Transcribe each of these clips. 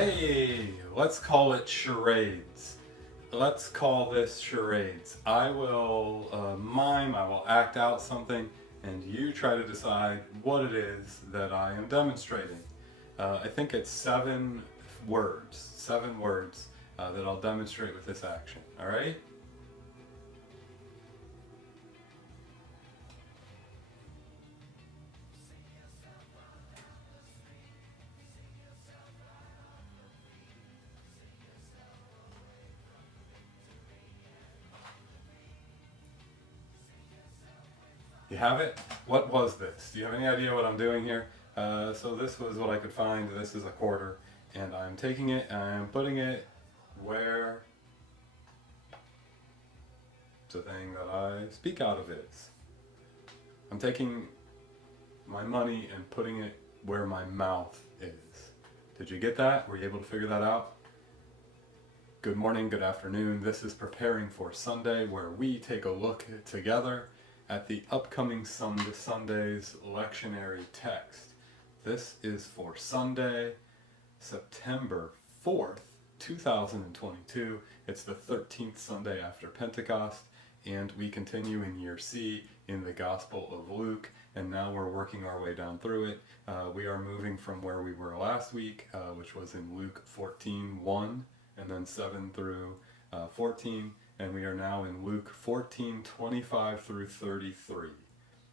Hey, let's call it charades. Let's call this charades. I will mime, I will act out something, and you try to decide what it is that I am demonstrating. I think it's seven words that I'll demonstrate with this action. All right? You have it? What was this? Do you have any idea what I'm doing here? So this was what I could find. This is a quarter, and I'm taking it and I'm putting it where the thing that I speak out of is. I'm taking my money and putting it where my mouth is. Did you get that? Were you able to figure that out? Good morning, good afternoon. This is Preparing for Sunday, where we take a look together at the upcoming Sunday's lectionary text. This is for Sunday, September 4th, 2022. It's the 13th Sunday after Pentecost, and we continue in year C in the Gospel of Luke, and now we're working our way down through it. We are moving from where we were last week, which was in Luke 14:1, and then 7 through 14, and we are now in Luke 14:25 through 33.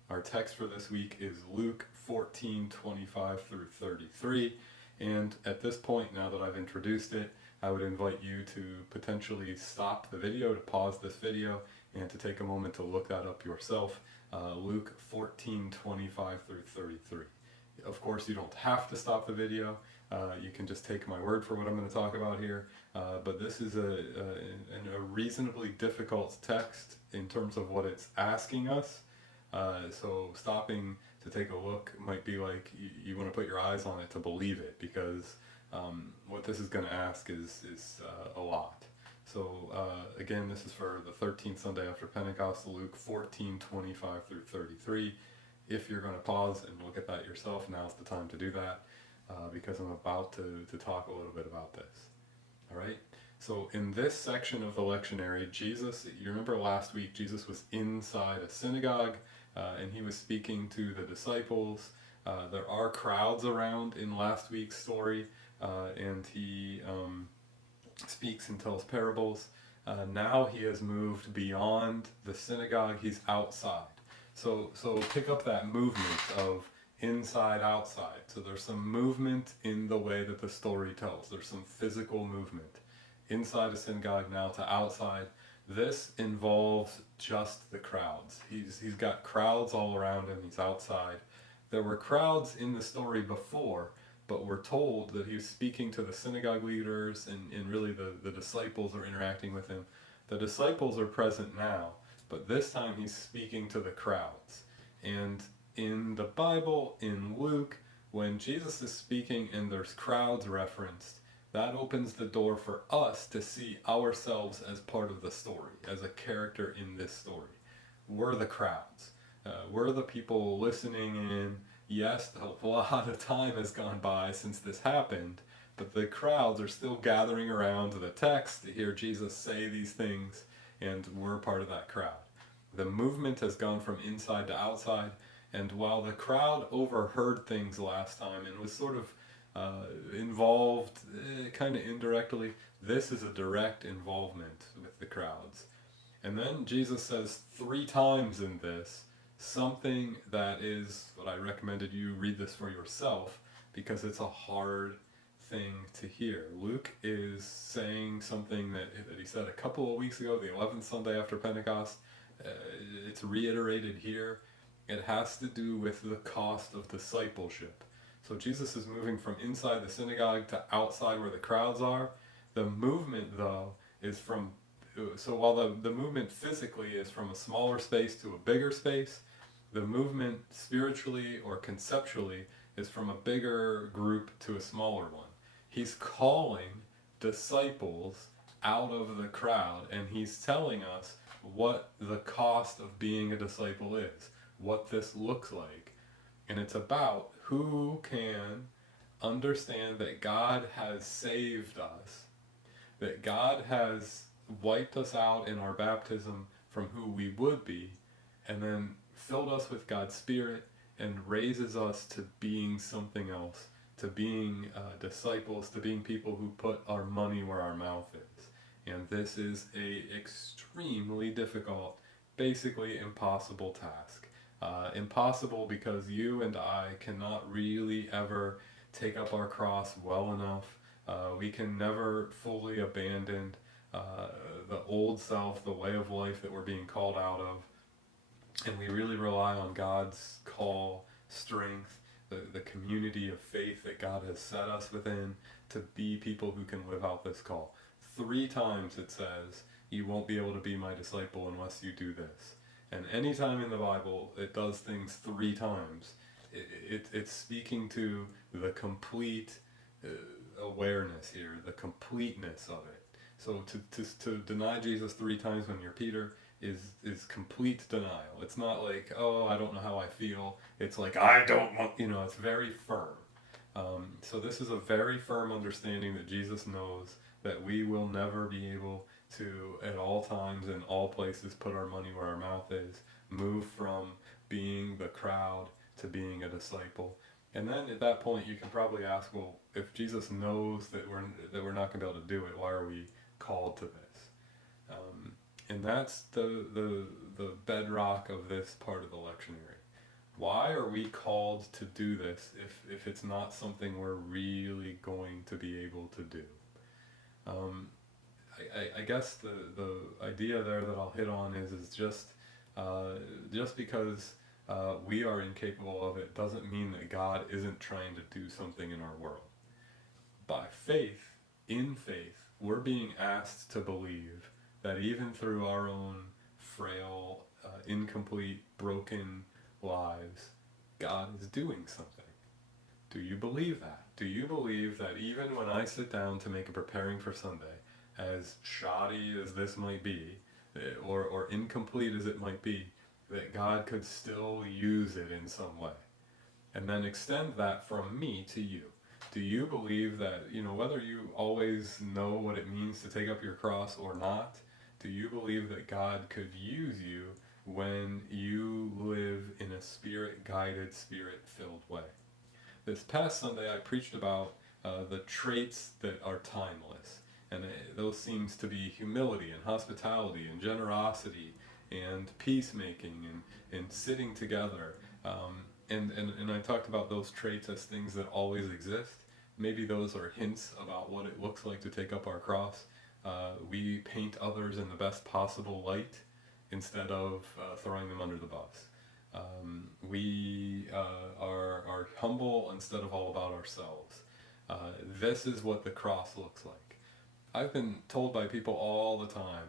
Our text for this week is Luke 14:25 through 33, and at this point, now that I've introduced it, I would invite you to potentially stop the video, to pause this video, and to take a moment to look that up yourself. Luke 14:25 through 33. Of course, you don't have to stop the video. You can just take my word for what I'm going to talk about here. But this is a reasonably difficult text in terms of what it's asking us. So stopping to take a look might be like you want to put your eyes on it to believe it, because what this is going to ask is a lot. So again, this is for the 13th Sunday after Pentecost, Luke 14:25 through 33. If you're going to pause and look at that yourself, now's the time to do that, because I'm about to talk a little bit about this. All right? So in this section of the lectionary, Jesus, you remember last week, Jesus was inside a synagogue, and he was speaking to the disciples. There are crowds around in last week's story, and he speaks and tells parables. Now he has moved beyond the synagogue, he's outside. So pick up that movement of inside, outside. So there's some movement in the way that the story tells. There's some physical movement. Inside a synagogue now to outside. This involves just the crowds. He's got crowds all around him, he's outside. There were crowds in the story before, but we're told that he was speaking to the synagogue leaders, and really the disciples are interacting with him. The disciples are present now, but this time he's speaking to the crowds. And in the Bible, in Luke, when Jesus is speaking and there's crowds referenced, that opens the door for us to see ourselves as part of the story, as a character in this story. We're the crowds. We're the people listening in. Yes, a lot of time has gone by since this happened, but the crowds are still gathering around the text to hear Jesus say these things, and we're part of that crowd. The movement has gone from inside to outside, and while the crowd overheard things last time and was sort of involved kind of indirectly, this is a direct involvement with the crowds. And then Jesus says 3 times in this something that is what I recommended you read this for yourself, because it's a hard thing to hear. Luke is saying something that he said a couple of weeks ago, the 11th Sunday after Pentecost. It's reiterated here. It has to do with the cost of discipleship. So Jesus is moving from inside the synagogue to outside where the crowds are. The movement, though, is from, so while the movement physically is from a smaller space to a bigger space, the movement spiritually or conceptually is from a bigger group to a smaller one. He's calling disciples out of the crowd, and he's telling us what the cost of being a disciple is, what this looks like. And it's about who can understand that God has saved us, that God has wiped us out in our baptism from who we would be, and then filled us with God's Spirit and raises us to being something else, to being disciples, to being people who put our money where our mouth is. And this is a extremely difficult, basically impossible task. Impossible because you and I cannot really ever take up our cross well enough. We can never fully abandon the old self, the way of life that we're being called out of. And we really rely on God's call, strength, the community of faith that God has set us within to be people who can live out this call. 3 times it says, you won't be able to be my disciple unless you do this. And any time in the Bible it does things 3 times, it's speaking to the complete awareness here, the completeness of it. So to deny Jesus 3 times when you're Peter is complete denial. It's not like, oh, I don't know how I feel. It's like, I don't want, it's very firm. So this is a very firm understanding that Jesus knows that we will never be able to, at all times, in all places, put our money where our mouth is, move from being the crowd to being a disciple. And then at that point, you can probably ask, well, if Jesus knows that we're not going to be able to do it, why are we called to this? And that's the bedrock of this part of the lectionary. Why are we called to do this if it's not something we're really going to be able to do? I guess the idea there that I'll hit on is just because we are incapable of it doesn't mean that God isn't trying to do something in our world. By faith, in faith, we're being asked to believe that even through our own frail, incomplete, broken lives, God is doing something. Do you believe that? Do you believe that even when I sit down to make a preparing for Sunday, as shoddy as this might be, or incomplete as it might be, that God could still use it in some way? And then extend that from me to you. Do you believe that, whether you always know what it means to take up your cross or not, do you believe that God could use you when you live in a Spirit-guided, Spirit-filled way? This past Sunday I preached about the traits that are timeless. And those seems to be humility and hospitality and generosity and peacemaking and sitting together. And I talked about those traits as things that always exist. Maybe those are hints about what it looks like to take up our cross. We paint others in the best possible light instead of throwing them under the bus. We are humble instead of all about ourselves. This is what the cross looks like. I've been told by people all the time,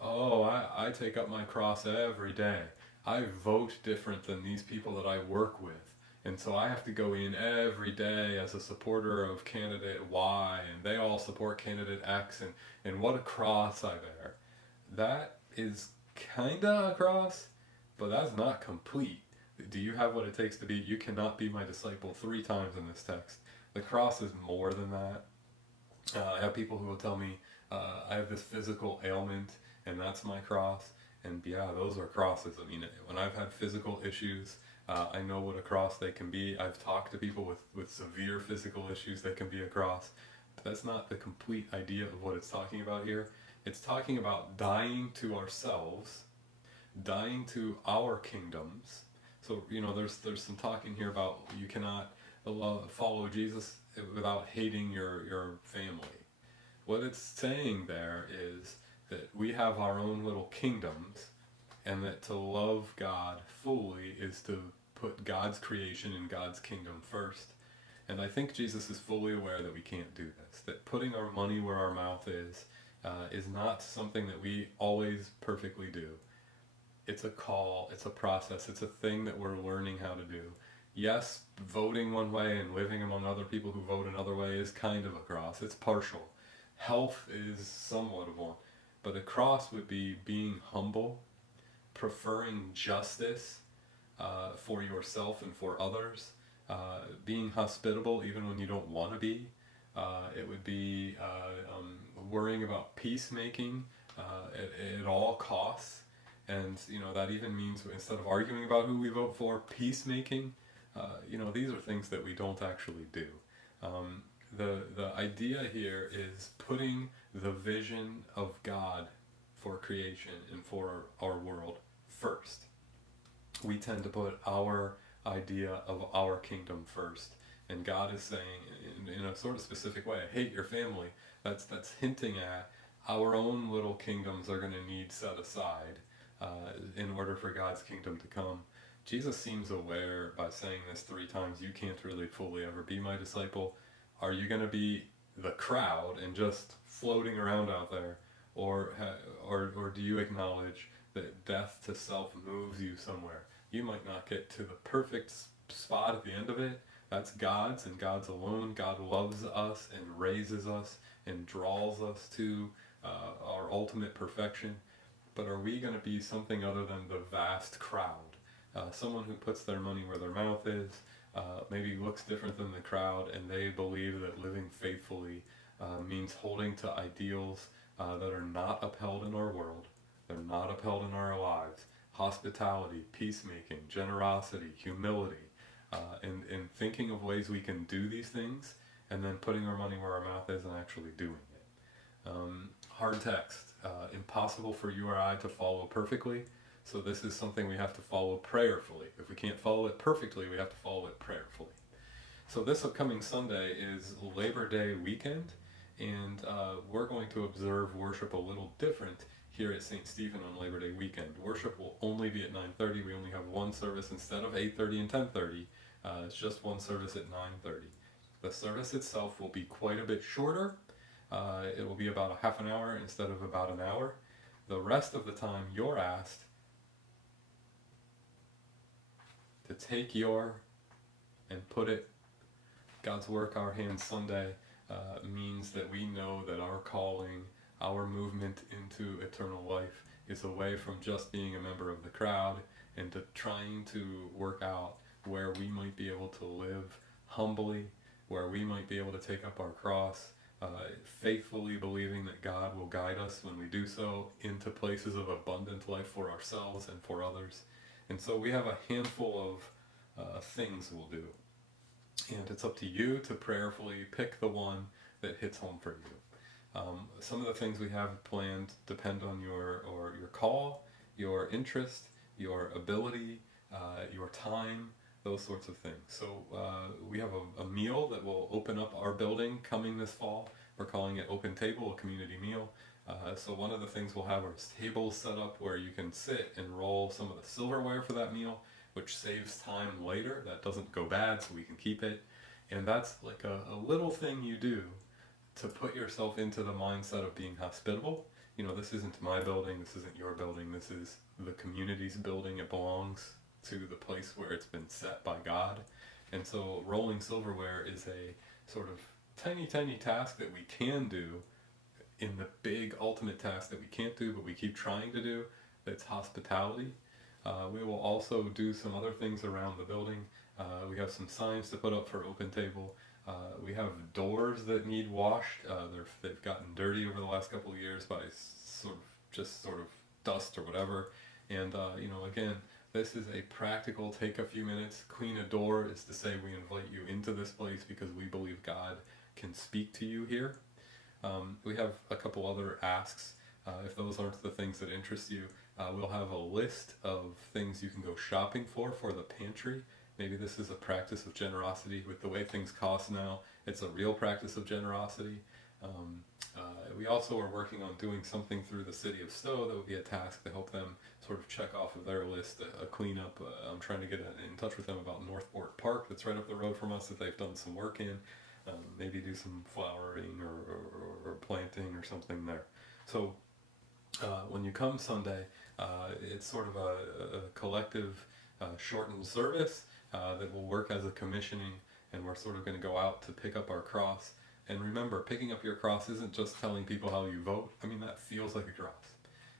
oh, I take up my cross every day. I vote different than these people that I work with. And so I have to go in every day as a supporter of candidate Y, and they all support candidate X, and what a cross I bear. That is kinda a cross, but that's not complete. Do you have what it takes to be? You cannot be my disciple 3 times in this text. The cross is more than that. I have people who will tell me, I have this physical ailment, and that's my cross. And yeah, those are crosses. I mean, when I've had physical issues, I know what a cross they can be. I've talked to people with severe physical issues that can be a cross. But that's not the complete idea of what it's talking about here. It's talking about dying to ourselves, dying to our kingdoms. So, there's some talking here about you cannot follow Jesus without hating your family. What it's saying there is that we have our own little kingdoms, and that to love God fully is to put God's creation and God's kingdom first. And I think Jesus is fully aware that we can't do this, that putting our money where our mouth is not something that we always perfectly do. It's a call, it's a process, it's a thing that we're learning how to do. Yes, voting one way and living among other people who vote another way is kind of a cross. It's partial. Health is somewhat of one. But a cross would be being humble, preferring justice for yourself and for others, being hospitable even when you don't want to be. It would be worrying about peacemaking at all costs. And, that even means instead of arguing about who we vote for, peacemaking, these are things that we don't actually do. Um, the idea here is putting the vision of God for creation and for our world first. We tend to put our idea of our kingdom first, and God is saying in a sort of specific way, I hate your family. That's hinting at our own little kingdoms are going to need set aside in order for God's kingdom to come. Jesus seems aware by saying this 3 times, you can't really fully ever be my disciple. Are you going to be the crowd and just floating around out there, or do you acknowledge that death to self moves you somewhere? You might not get to the perfect spot at the end of it. That's God's and God's alone. God loves us and raises us and draws us to our ultimate perfection. But are we going to be something other than the vast crowd? Someone who puts their money where their mouth is, maybe looks different than the crowd, and they believe that living faithfully means holding to ideals that are not upheld in our world, they're not upheld in our lives. Hospitality, peacemaking, generosity, humility, and thinking of ways we can do these things, and then putting our money where our mouth is and actually doing it. Hard text, impossible for you or I to follow perfectly. So this is something we have to follow prayerfully. If we can't follow it perfectly, we have to follow it prayerfully. So this upcoming Sunday is Labor Day weekend, and we're going to observe worship a little different here at St. Stephen on Labor Day weekend. Worship will only be at 9:30. We only have one service instead of 8:30 and 10:30. It's just one service at 9:30. The service itself will be quite a bit shorter. It will be about a half an hour instead of about an hour. The rest of the time you're asked to take and put it. God's Work Our Hands Sunday means that we know that our calling, our movement into eternal life is away from just being a member of the crowd and to trying to work out where we might be able to live humbly, where we might be able to take up our cross, faithfully believing that God will guide us when we do so into places of abundant life for ourselves and for others. And so we have a handful of things we'll do. And it's up to you to prayerfully pick the one that hits home for you. Some of the things we have planned depend on your call, your interest, your ability, your time, those sorts of things. So we have a meal that will open up our building coming this fall. We're calling it Open Table, a community meal. So one of the things we'll have are tables set up where you can sit and roll some of the silverware for that meal, which saves time later. That doesn't go bad, so we can keep it. And that's like a little thing you do to put yourself into the mindset of being hospitable. This isn't my building, this isn't your building, this is the community's building. It belongs to the place where it's been set by God. And so rolling silverware is a sort of tiny task that we can do in the big ultimate task that we can't do but we keep trying to do, that's hospitality. We will also do some other things around the building. We have some signs to put up for Open Table. We have doors that need washed. They've gotten dirty over the last couple of years by sort of dust or whatever. And again, this is a practical, take a few minutes, clean a door is to say we invite you into this place because we believe God can speak to you here. We have a couple other asks. If those aren't the things that interest you, we'll have a list of things you can go shopping for the pantry. Maybe this is a practice of generosity. With the way things cost now, it's a real practice of generosity. We also are working on doing something through the city of Stowe that would be a task to help them sort of check off of their list a cleanup. I'm trying to get in touch with them about Northport Park that's right up the road from us that they've done some work in. Maybe do some flowering or planting or something there. So when you come Sunday, it's sort of a collective shortened service that will work as a commissioning, and we're sort of going to go out to pick up our cross. And remember, picking up your cross isn't just telling people how you vote. I mean, that feels like a cross.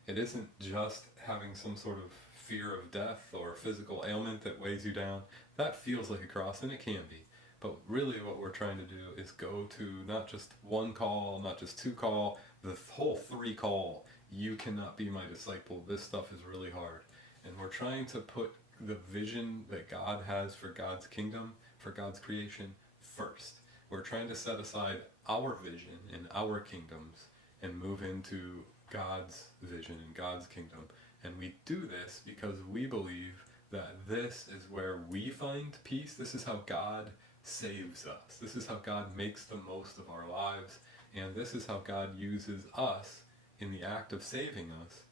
It isn't just having some sort of fear of death or a physical ailment that weighs you down, that feels like a cross, and it can be. But really what we're trying to do is go to not just one call, not just two call, the whole three call. You cannot be my disciple. This stuff is really hard. And we're trying to put the vision that God has for God's kingdom, for God's creation, first. We're trying to set aside our vision and our kingdoms and move into God's vision and God's kingdom. And we do this because we believe that this is where we find peace. This is how God saves us. This is how God makes the most of our lives. And this is how God uses us in the act of saving us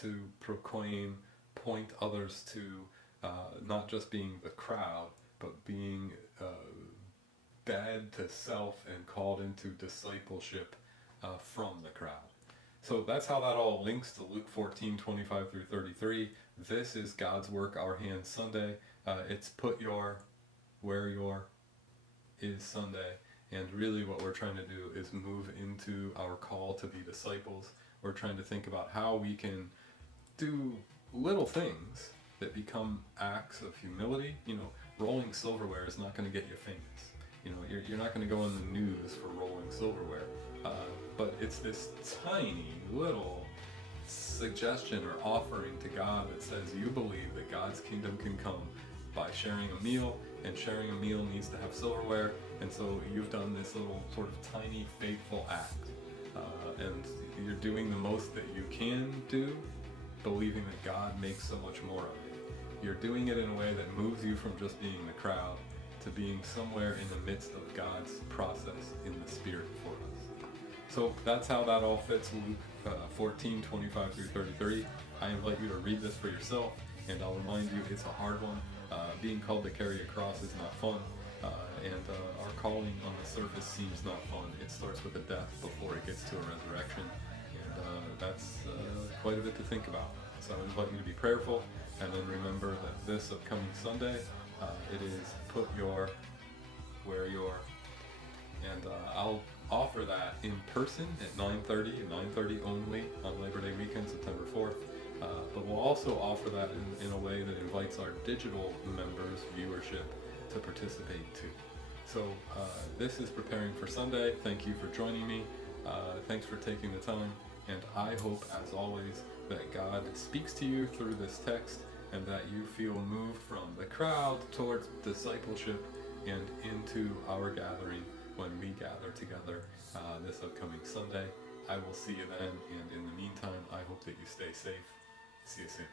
to proclaim, point others to not just being the crowd, but being dead to self and called into discipleship from the crowd. So that's how that all links to Luke 14:25 through 33. This is God's Work Our Hands Sunday. It's put your where your is Sunday, and really what we're trying to do is move into our call to be disciples. We're trying to think about how we can do little things that become acts of humility. You know, rolling silverware is not going to get you famous. You know, you're not going to go in the news for rolling silverware, but it's this tiny little suggestion or offering to God that says you believe that God's kingdom can come by sharing a meal, and sharing a meal needs to have silverware, and so you've done this little sort of tiny faithful act, and you're doing the most that you can do, believing that God makes so much more of it. You're doing it in a way that moves you from just being the crowd to being somewhere in the midst of God's process in the Spirit for us. So that's how that all fits Luke 14:25 through 33. I invite you to read this for yourself, and I'll remind you it's a hard one. Being called to carry a cross is not fun, and our calling on the surface seems not fun. It starts with a death before it gets to a resurrection, and that's quite a bit to think about. So I invite you to be prayerful, and then remember that this upcoming Sunday, it is Put Your Where Your, and I'll offer that in person at 9:30 and 9:30 only on Labor Day weekend, September 4th. But we'll also offer that in a way that invites our digital members' viewership to participate too. So this is Preparing for Sunday. Thank you for joining me. Thanks for taking the time. And I hope, as always, that God speaks to you through this text, and that you feel moved from the crowd towards discipleship and into our gathering when we gather together this upcoming Sunday. I will see you then, and in the meantime, I hope that you stay safe. See you soon.